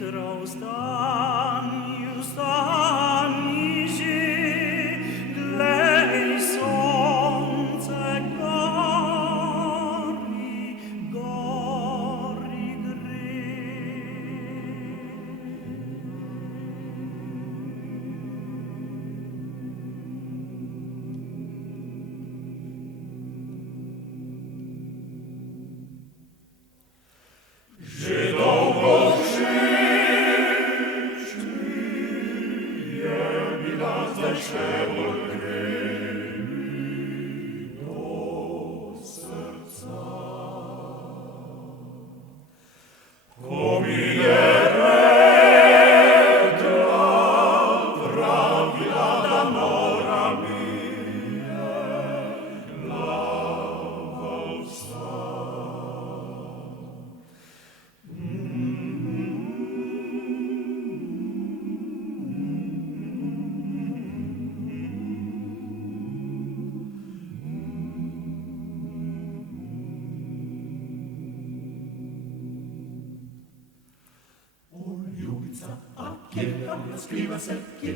Jutro wstań się, glej słońce gori, gori gry. Żydową krzycz, mi nas zeszło gry do serca. Pomierę dla prawila damorami,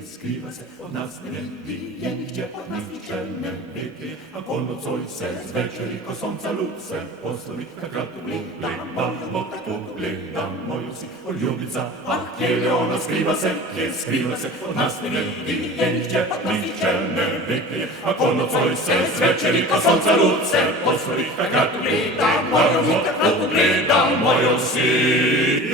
Skriva se, od nas ne vije nigdje, od nas niče ne vidi. A konocoj se zvečeri ko sonca luce poslovi, kad kratu gledamo, tako gledamo si. O ljubica, je li ona skriva se, od nas ne vije nigdje, od nas niče ne vidi. A konocoj se zvečeri ko sonca luce poslovi, kad kratu gledamo, tako gledamo si.